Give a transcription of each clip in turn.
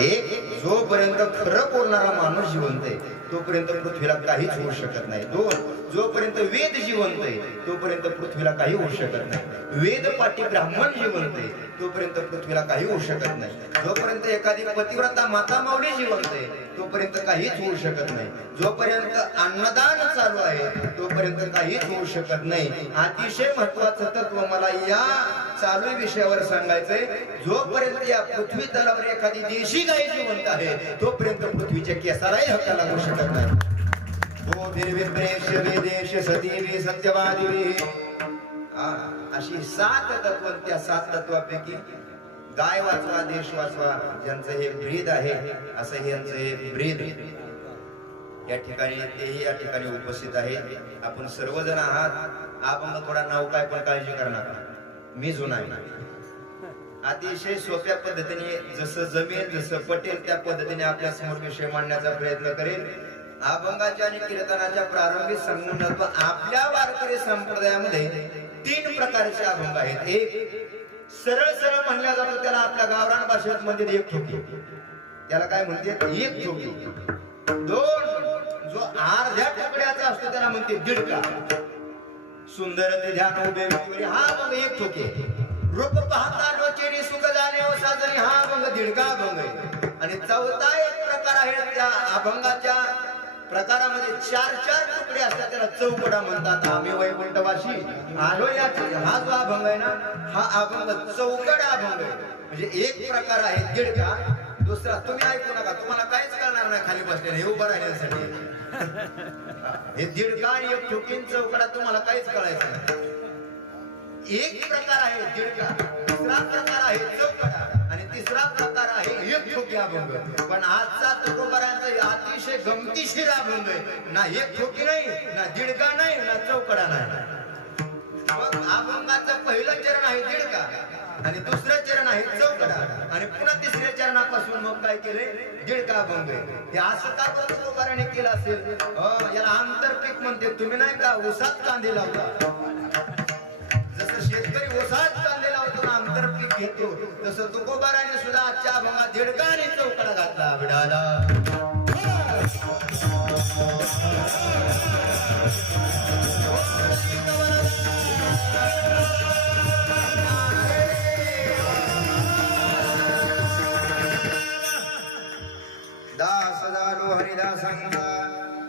एक जोपर्यंत खरं बोलणारा माणूस जिवंत आहे तोपर्यंत पृथ्वीला काहीच होऊ शकत नाही. दोन जोपर्यंत वेद जिवंत आहे तोपर्यंत पृथ्वीला काही होऊ शकत नाही. वेद पाठी ब्राह्मण जिवंत आहे तोपर्यंत पृथ्वीला काही होऊ शकत नाही. जोपर्यंत एखादी पतिव्रता माता माऊली जिवंत आहे तोपर्यंत काहीच होऊ शकत नाही. जोपर्यंत अन्नदान चालू आहे तोपर्यंत काहीच होऊ शकत नाही. अतिशय महत्वाचं तत्व मला या चालू विषयावर सांगायचंय. जोपर्यंत या पृथ्वी तलावर एखादी देशी गाय जिवंत आहे. तोपर्यंत पृथ्वीच्या केसालाही हक्क लागू शकत नाही. हो निर्विप्रेश वेदेश सतीवी सत्यवादी अशी सात तत्व त्या सात तत्वापैकी गाय वाचवा देश वाचवा ज्यांचं हे ब्रीद आहे असं यांचं हे ब्रीद. या ठिकाणी तेही या ठिकाणी उपस्थित आहेत आपण सर्वजण आहात. आपण थोडा नाव काय पण काळजी करणार. मी जुना आहे. अतिशय सोप्या पद्धतीने जसं जमेल जसं पटेल त्या पद्धतीने आपल्यासमोर विषय मांडण्याचा प्रयत्न करेल. अभंगाच्या आणि कीर्तनाच्या प्रारंभिक संगणत्व आपल्या वारकरी संप्रदायामध्ये तीन प्रकारचे अभंग आहेत. एक सरळ सरळ म्हणल्या जातो त्याला आपल्या गावरान भाषेत म्हणजे एक ठोकी. त्याला काय म्हणते? एक ठोकी. दोन जो अर्ध्या ठोकड्याचा असतो त्याला म्हणते दीडका. सुंदर ते ध्यान उभे हा मग एक ठोके. रूप पाहता झाले जरी हा अभंग दीडका अभंग आहे. आणि चौथा एक प्रकार आहे त्या अभंगाच्या. प्रकारामध्ये चार चार तुकडे असतात त्याला चौकडा म्हणतात. आम्ही वैकुंठवाशी आलो या हा जो अभंग आहे ना हा अभंग चौकड अभंग आहे. म्हणजे एक प्रकार आहे दीडका दुसरा तुम्ही ऐकू नका. तुम्हाला काहीच कळणार नाही खाली बसलेलं. हे उभं राहण्यासाठी. हे दीडका आणि एक ठोकीन चौकडा तुम्हाला काहीच कळायचं नाही. एक प्रकार आहे दीडका दुसरा प्रकार आहे चौकडा आणि तिसरा प्रकार आहे एक ठोकी अभंग पण आजचा तुकोबारांचा अतिशय गमतीशीर अभंग आहे ना एक ठोकी नाही ना दीडका नाही ना चौकडा नाही. मग अभंगाचं पहिलं चरण आहे दीडका आणि दुसरं चरण आहे चौकडा आणि पुन्हा तिसऱ्या चरणापासून मग काय केले? दीडका अभंग आहे हे असं का बरं केलं असेल? याला आंतरपीक म्हणते. तुम्ही नाही का उसात कांदे लावता? शेतकरी चाललेला होता ना आंतरपीक घेतो. तसं तुकोबाराने सुद्धा आजच्या अभंगात दीडका चौकडा घातला बिडाला. दास दारू हरिदासांना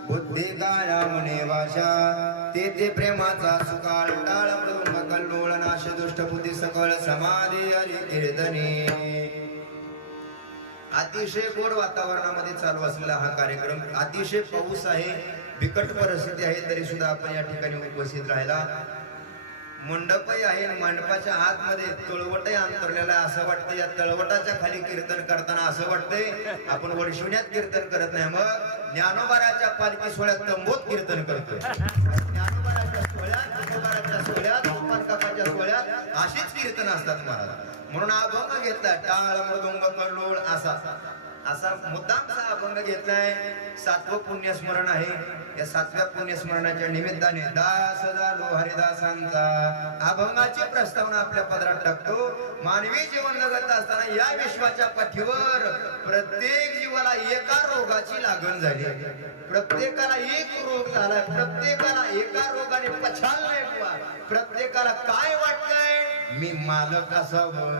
बुद्धी काया म्हणे भाषा ते ते प्रेमाचा सुकाळ टाळ मृदुंग कल्लोळ नाश दुष्ट बुद्धी सकळ समाधी हरी कीर्तने. अतिशय गोड वातावरणामध्ये चालू असलेला हा कार्यक्रम अतिशय पाऊस आहे बिकट परिस्थिती आहे तरी सुद्धा आपण या ठिकाणी उपस्थित राहिला. मंडपही आहे मंडपाच्या आतमध्ये तळवटही अंतरलेला आहे. असं वाटतं या तळवटाच्या खाली कीर्तन करताना असं वाटतंय आपण वडशिवण्यात कीर्तन करत नाही. मग ज्ञानोबाराच्या पालखी सोहळ्यात तंबोत कीर्तन करतोय. ज्ञानोबाराच्या सोहळ्यात तुकोबाराच्या सोहळ्यात गोपाल काकाच्या सोहळ्यात अशीच कीर्तन असतात महाराज. म्हणून अभंग घेतला टाळ मृदुंग कल्लोळ असा. असा मुद्दामचा अभंग घेतलाय. सातवं पुण्यस्मरण आहे. या सातव्या पुण्यस्मरणाच्या निमित्ताने दास झालो हरिदासांचा. अभंगाची प्रस्तावना आपल्या पदरात टाकतो. मानवी जीवन जगत असताना या विश्वाच्या पाठीवर प्रत्येक जीवाला एका रोगाची लागण झाली. प्रत्येकाला एक रोग झालाय प्रत्येकाला एका रोगाने पछाल नाही प्रत्येकाला काय वाटतंय? मी मालक असावं.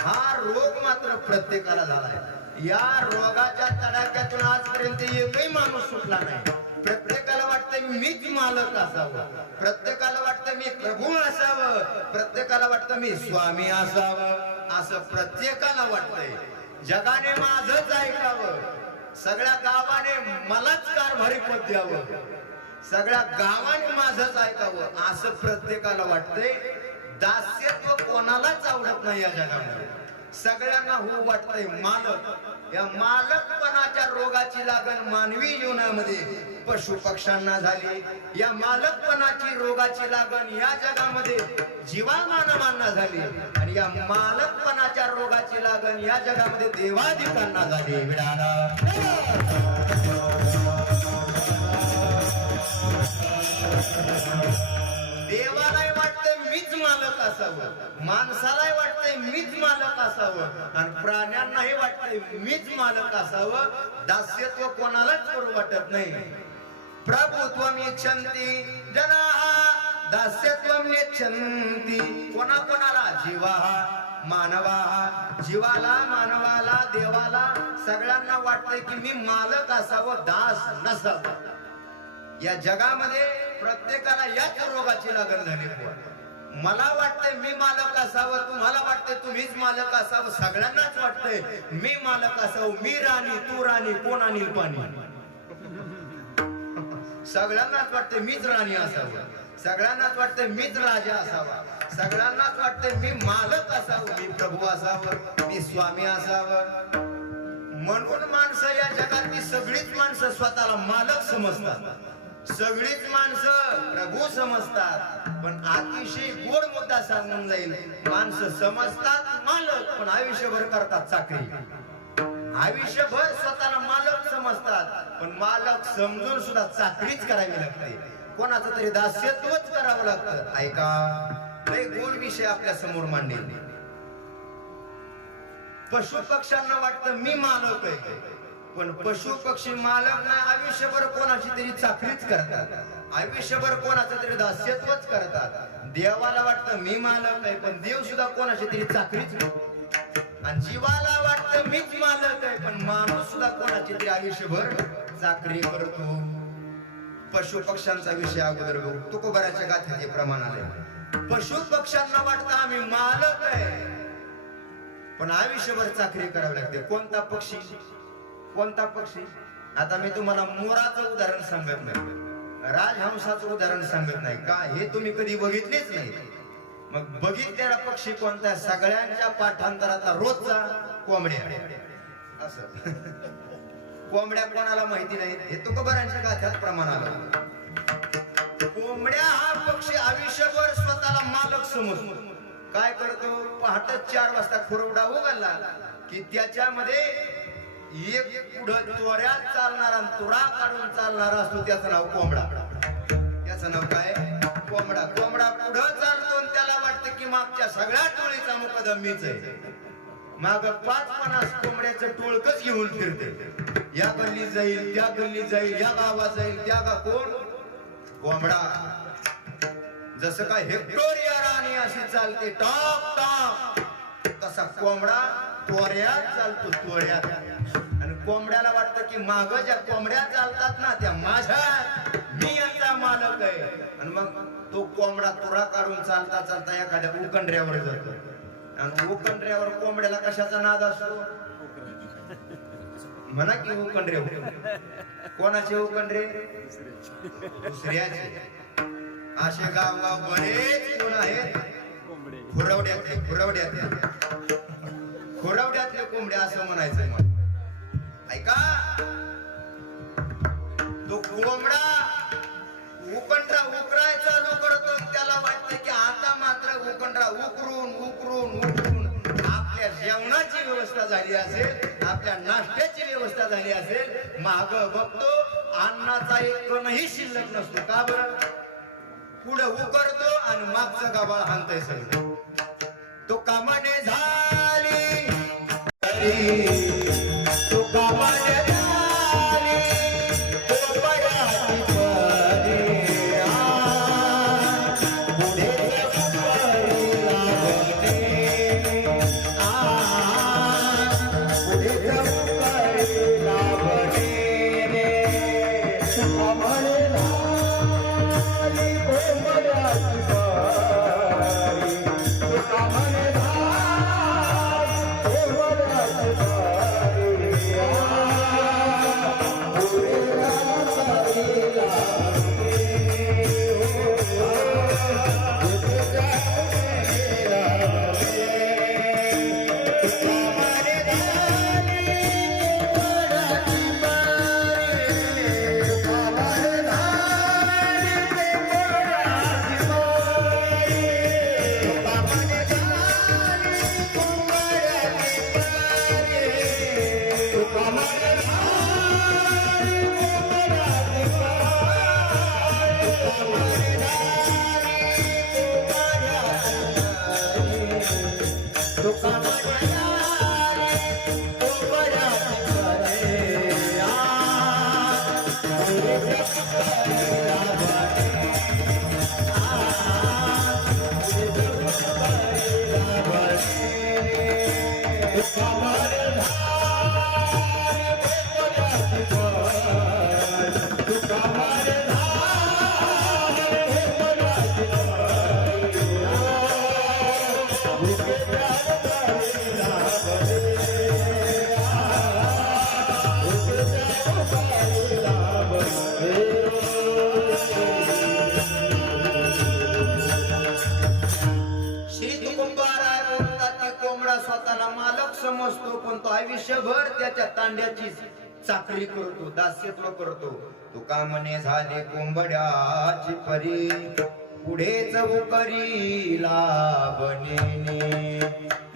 हा रोग मात्र प्रत्येकाला झालाय. या रोगाच्या तडाख्यातून आजपर्यंत एकही माणूस सुटला नाही. प्रत्येकाला वाटतं मीच मालक असावं. प्रत्येकाला वाटतं मी प्रभू असावं. प्रत्येकाला वाटतं मी स्वामी असावं. असं प्रत्येकाला वाटतंय. जगाने माझच ऐकावं. सगळ्या गावाने मलाच कारभारी पद द्यावं. सगळ्या गावाने माझंच ऐकावं. असं प्रत्येकाला वाटतंय. दास्यत्व कोणालाच आवडत नाही या जगामध्ये. सगळ्यांना हो वाटतंय मालक. या मालकपणाच्या रोगाची लागण मानवी जीवनामध्ये पशु पक्ष्यांना झाली. या मालकपणाची रोगाची लागण या जगामध्ये जीवामानवांना झाली. आणि या मालकपणाच्या रोगाची लागण या जगामध्ये देवादिकांना झाली. विडाला मीच मालक असावं. माणसालाही वाटतंय मीच मालक असावं. आणि प्राण्यांनाही वाटतंय मीच मालक असावं. दास्यत्व कोणालाच करू वाटत नाही. प्रभुत्वम इच्छन्ति जनाः दास्यत्वम नेच्छन्ति कोणा कोणाला जीवा मानवा. जीवाला मानवाला देवाला सगळ्यांना वाटतंय की मी मालक असावं दास नसावं. या जगामध्ये प्रत्येकाला याच रोगाची लागण झाली मला वाटतंय मी मालक असावं तुम्हाला वाटतंय तुम्हीच मालक असावं सगळ्यांनाच वाटतंय मी मालक असावं मी राणी तू राणी कोण आणील पाणी? सगळ्यांनाच वाटतंय मीच राणी असावं सगळ्यांनाच वाटतंय मीच राजा असावा सगळ्यांनाच वाटतंय मी मालक असावं मी प्रभू असावं मी स्वामी असावं. म्हणून माणसं या जगातली सगळीच माणसं स्वतःला मालक समजतात. सगळीच माणसं प्रभू समजतात पण अतिशय गोड मुद्दा सांगून जाईल. माणसं समजतात मालक पण आयुष्यभर करतात चाकरी. आयुष्यभर स्वतःला मालक समजतात पण मालक समजून सुद्धा चाकरीच करावी लागते. कोणाचं तरी दास्यत्वच करावं लागतं. ऐका लय गोड विषय आपल्यासमोर मांडेल. पशु पक्ष्यांना वाटतं मी मालक आहे. पण पशु पक्षी मालक नाही आयुष्यभर कोणाची तरी चाकरीच करतात. आयुष्यभर कोणाचं तरी दास्यत्वच करतात. देवाला वाटतं मी मालक आहे पण देव सुद्धा कोणाची तरी चाकरीच करतो. आणि जीवाला वाटतं मीच मालक आहे पण माणूस सुद्धा कोणाची तरी आयुष्यभर चाकरी करतो. पशु पक्ष्यांचा विषय अगोदर बघू. तुकोबराच्या गाथ्याचे प्रमाण आले पशु पक्ष्यांना वाटतं आम्ही मालक आहे पण आयुष्यभर चाकरी करावी लागते. कोणता पक्षी? कोणता पक्षी? आता मी तुम्हाला मोराचं उदाहरण सांगत नाही. राजहंसाचं उदाहरण सांगत नाही. का? हे तुम्ही कधी बघितलेच नाही. मग बघितलेला पक्षी कोणता? सगळ्यांच्या पाठांतरातला रोजचा कोंबड्या. असं. कोंबड्या कोणाला माहिती नाही हे तुकबरांच्या गाथ्यात प्रमाण आलं. कोंबड्या हा पक्षी आयुष्यभर स्वतःला मालक समजतो. काय करतो? पहाटच चार वाजता खुरवडा उघडला की त्याच्यामध्ये एक पुढं चोऱ्यात चालणारा आणि तुरा काढून चालणारा असतो त्याचं नाव कोंबडा. त्याचं नाव काय? कोंबडा. कोंबडा पुढं चालतो आणि त्याला वाटतं की मागच्या सगळ्या टोळीचा मुकदम मीच आहे. माग पाच पन्नास कोंबड्याचं टोळकच घेऊन फिरते या गल्लीत जाईल त्या गल्लीत जाईल या गावात जाईल त्या गा कोण? कोंबडा. जसं काय हेक्टोरिया राणी अशी चालते टॉप टॉप. तसा कोंबडा त्वऱ्यात चालतो त्वऱ्यात कोंबड्याला वाटतं की माग ज्या कोंबड्या चालतात ना त्या माझ्या मी यांचा मालक आहे. आणि मग तो कोंबडा तुरा काढून चालता चालता एखाद्या उकंड्र्यावर जातो. आणि उकंड्र्यावर कोंबड्याला कशाचा नाद असतो? म्हणा की उकंड्रे कोणाचे उकंड्रे दुसऱ्याचे. असे गाव गाव बरेच गुण आहेत. खुरवड्यातले खुरवड्यातले. खुरवड्यातले कोंबड्या असं म्हणायचं मग ऐका. तो कोंबडा उकंडा उकराय चालू करतो त्याला वाटतं की आता मात्र उकंडा उकरून उकरून उकरून आपल्या जेवणाची व्यवस्था झाली असेल आपल्या नाश्त्याची व्यवस्था झाली असेल. माग बघतो अन्नाचा एक कणही शिल्लक नसतो. का बरं? पुढे उकरतो आणि मागचं गाबाळ हाणतंय सगळं. तो कामाने झाली. Yeah. आयुष्यभर त्याच्या तांड्याची चाकरी करतो दास्यत्व करतो. तुका म्हणे झाले कोंबड्याची परी पुढे जाऊ करी बनेने.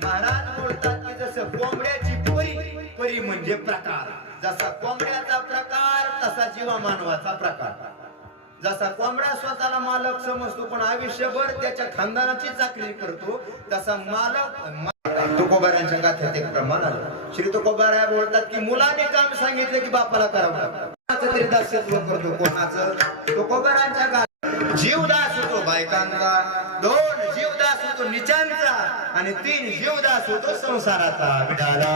महाराज बोलतात की जसं कोंबड्याची परी परी म्हणजे प्रकार. जसा कोंबड्याचा प्रकार तसा जीवा मानवाचा प्रकार. जसा कोंबड्या स्वतःला मालक समजतो पण आयुष्यभर त्याच्या खानदानाची चाकरी करतो तसा मालक तुकोबारांच्या गाथ्यात एक प्रमाण आलं. श्री तुकोबारा बोलतात की मुलाने काम सांगितलं की बापाला करावं कोणाचं तरी दास्यत्व करतो कोणाचं? तुकोबारांच्या गाथ जीवदास होतो बायकांचा दोन जीवदास होतो निचांचा आणि तीन जीवदास होतो संसाराचा विडाला.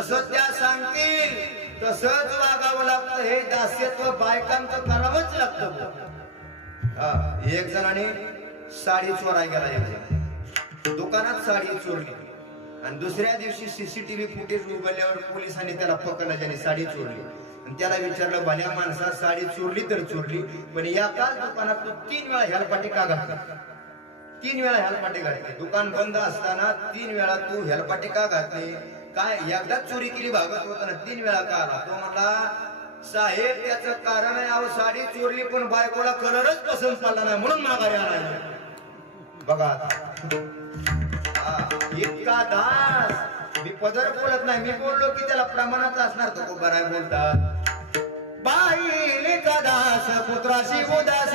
जसं त्या सांगतील तसंच वागावं लागतं. हे दास्यत्व बायकांचं करावंच लागतं. एक जणाने साडी चोराय गेला एक दुकानात साडी चोरली. आणि दुसऱ्या दिवशी सीसीटीव्ही फुटेज उघडल्यावर पोलिसांनी त्याला पकडलं ज्याने साडी चोरली. आणि त्याला विचारलं भल्या माणसा साडी चोरली तर चोरली पण या काल दुकानात तू तीन वेळा हेलपाटी का घातला तीन वेळा हेलपाटे घातले दुकान बंद असताना तीन वेळा तू हेलपाटे का घातली काय एकदाच चोरी केली भागत होताना तीन वेळा का आला? तो म्हणला साहेब त्याचं कारण आहे अहो साडी चोरली पण बायकोला कलरच पसंत पडला नाही म्हणून माघारी आला बघा इतका दास. मी पदर बोलत नाही मी बोललो की त्याला प्रमाणात असणार तो बराय बोलतात. बाईले दास पुत्राशी उदास.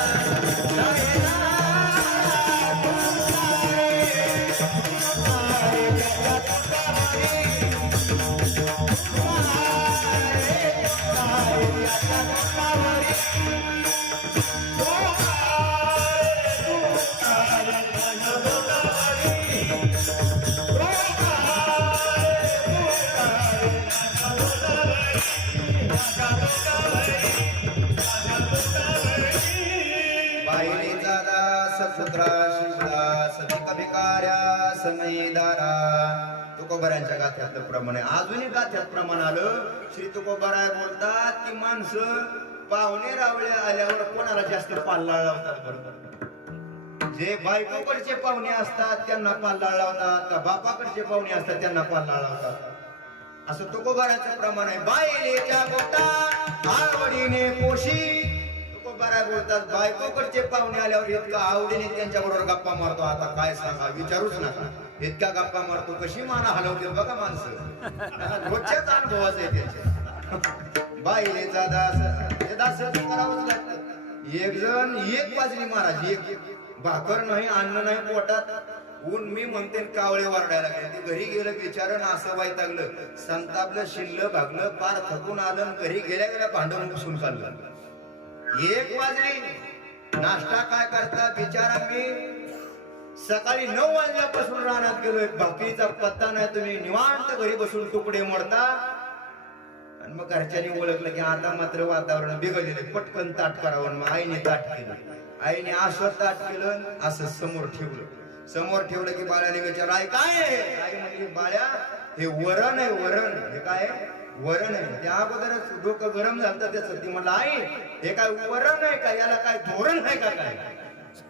तुकोबारांच्या गाथ्यातलं प्रमाण. आहे अजूनही गाथ्यात प्रमाण आलं. श्री तुकोबाराय बोलतात की माणसं पाहुणे रावळे आल्यावर कोणाला जास्त पाल्ला लावतात बरोबर जे बायकोकडचे पाहुणे असतात त्यांना पाल्ला लावतात. का बापाकडचे पाहुणे असतात त्यांना पाल्ला लावतात. असं तुकोबाराचं प्रमाण आहे. बायलेच्या गोटा आवडीने पोशी. तुकोबारा बोलतात बायकोकडचे पाहुणे आल्यावर इतका आवडीने त्यांच्याबरोबर गप्पा मारतो. आता काय सांगा? विचारूच नका. इतक्या गप्पा मारतो कशी माना हलवते बघा माणसं. रोजच्याच अनुभवाच आहे त्याचे. बाईचा दास हे दास करावंच लागतं. एक जण एक बाजरी महाराज एक. भाकर नाही अन्न नाही पोटात. ऊन मी म्हणते कावळे वारडायला लागले ते घरी गेलं बिचारण असं वैतागलं. संतापलं शिल्लं भागलं पार थकून आलं घरी गेल्या गेल्या भांडण घुसून चाललं. एक वाजली नाश्ता काय करता बिचारा मी? सकाळी नऊ वाजल्यापासून रानात गेलोय. भाकरीचा पत्ता नाही. तुम्ही निवांत घरी बसून तुकडे मोडता. आणि मग घरच्यांनी ओळखलं की आता मात्र वातावरण बिघडलेलं पटकन ताट करावं मग आईने ताट केलं. आईने असं ताट केलं असं समोर ठेवलं. समोर ठेवलं की बाळाने विचारलं आई काय आहे? आई म्हणजे बाळ्या हे वरण आहे वरण. हे काय आहे? वरण आहे. त्या अगोदरच डोकं गरम झालं त्याचं. ती म्हणलं आई हे काय वरण आहे का? याला काय धोरण आहे का काय?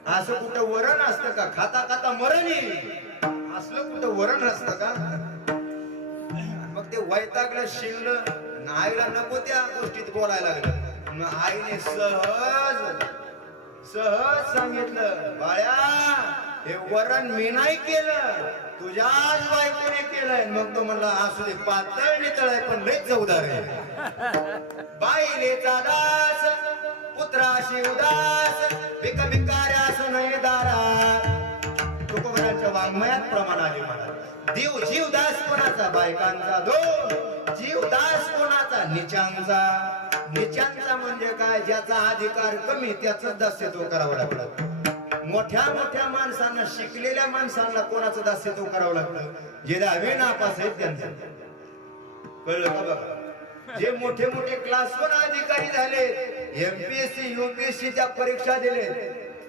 असं कुठं वरण असतं का? खाता खाता मरण. येईल असलं कुठं वरण असतं का? मग ते वैतागलं शिरलं आईला नको त्या गोष्टीत बोलायला लागलं. मग आईने सहज सहज सांगितलं बाळ्या हे वरण मी नाही केलं. तुझ्याच बायकोने केलंय. मग तो म्हणला असू दे पातळ नितळ आहे पण लय चौदार आहे. बाईलेचा दास. पुत्राशी उदास भिक भिकाऱ्यास नाही दारा तुकोबराच्या वाङ्मयात प्रमाण आले मला. देव जीवदास कोणाचा? बायकांचा दोन. जीवदास कोणाचा? निचांचा. निचांचा म्हणजे काय? ज्याचा अधिकार कमी त्याचं दास्यत्व करावं लागलं मोठ्या मोठ्या माणसांना शिकलेल्या माणसांना कोणाचं दास्यत्व करावं लागलं जे दहावे नापास आहेत त्यांचं. कळलं का बघा जे मोठे मोठे क्लास वन अधिकारी झाले एमपीएससी युपीएससीच्या परीक्षा दिले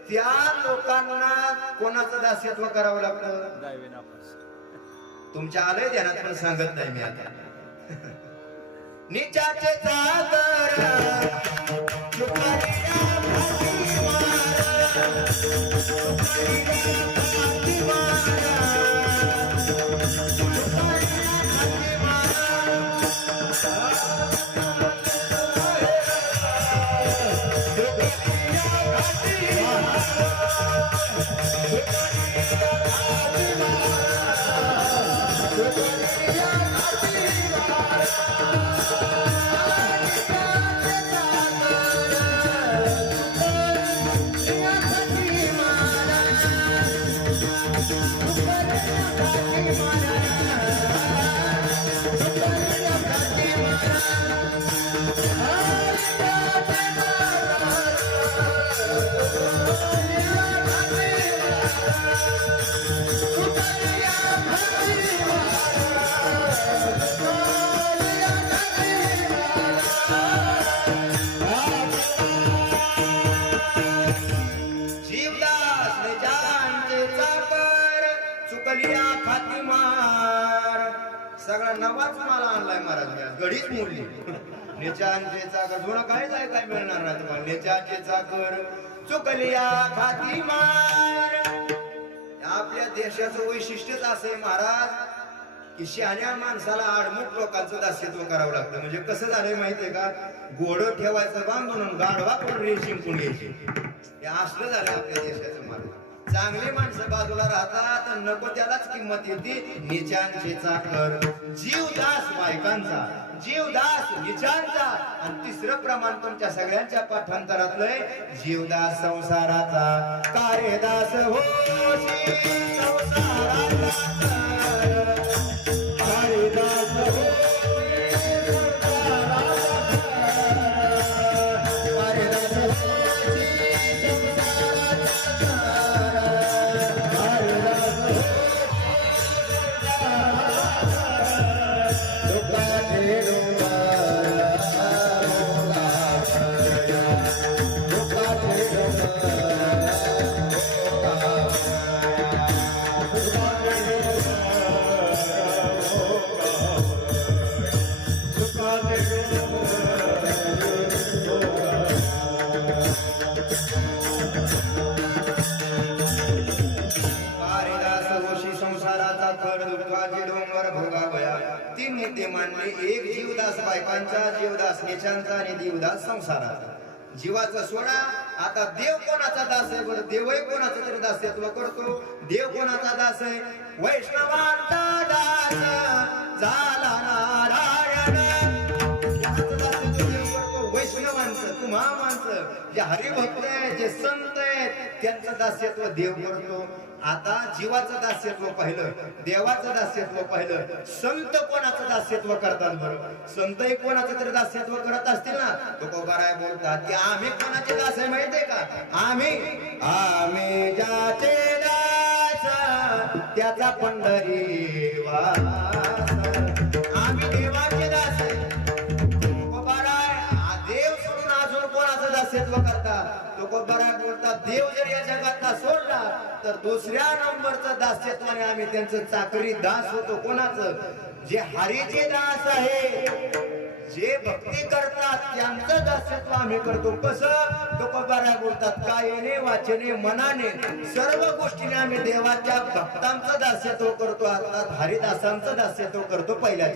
त्या लोकांना कोणाचं दास्यत्व करावं लागतं? तुमच्या आलंय ध्यानात पण सांगत नाही मी आता. निचाचे सागर जीवदास निजांचे चाकर चुकलिया फातिमार सगळा नवाच मला आणलाय महाराज गडीच मोडली. नेचांचे चाकर थोडं काय जाय काय मिळणार नाही तुम्हाला. नेचांचे चाकर चुकलिया फातिमार आपल्या देशाचं वैशिष्ट्यच असं आहे महाराज की शहाण्या माणसाला आडमुठ लोकांचं दास्यत्व करावं लागतं. म्हणजे कसं झालंय माहितीये का? गोड ठेवायचं बांधून गाढवा करून रेशीम कोण घ्यायची. हे असलं झालं आपल्या देशाचं मार्ग चांगली माणसं बाजूला राहतात नको त्यालाच किंमत येते निचांचेचा कर जीवदास बायकांचा जीवदास निचांचा आणि तिसरं प्रमाण तुमच्या सगळ्यांच्या पाठांतरातलंय जीवदास संसाराचा. कार्यदास हो संसाराचा. नेते मानले एक जीवदास बायकांचा जीवदास नेचांचा आणि जीवदास संसाराचा. जीवाचा सोडा आता देव कोणाचा दास आहे बरं? देवही कोणाचं तरी दास्यत्व करतो. देव कोणाचा दास आहे? वैष्णवांचा दास झाला ना. जे हरिभक्त जे संत आहेत त्यांचं दास्यत्व देव करतो. आता जीवाचं दास्यत्व पाहिलं देवाचं दास्यत्व पाहिलं संत कोणाचं दास्यत्व करतात बरं? संतही कोणाचं तरी दास्यत्व करत असतील ना? तो कोबाराय बोलतात की आम्ही कोणाचे दास आहे माहितीये का? आम्ही आम्ही ज्याचे दास त्याचा पंढरी आम्ही देवाचे कोणाचं दास्यत्व करतात तो कोबाराय बोलतात देव जर या जगातला सोडला तर दुसऱ्या नंबरचं दास्यत्वाने आम्ही त्यांचं चाकरी दास होतो. कोणाचं? जे हरीचे दास आहे जे भक्ती करतात त्यांचं दास्यत्व आम्ही करतो. कसं? तो कोबाराय बोलतात कायने वाचने मनाने सर्व गोष्टीने आम्ही देवाच्या भक्तांचं दास्यत्व करतो. अर्थात हरिदासांचं दास्यत्व करतो पहिल्या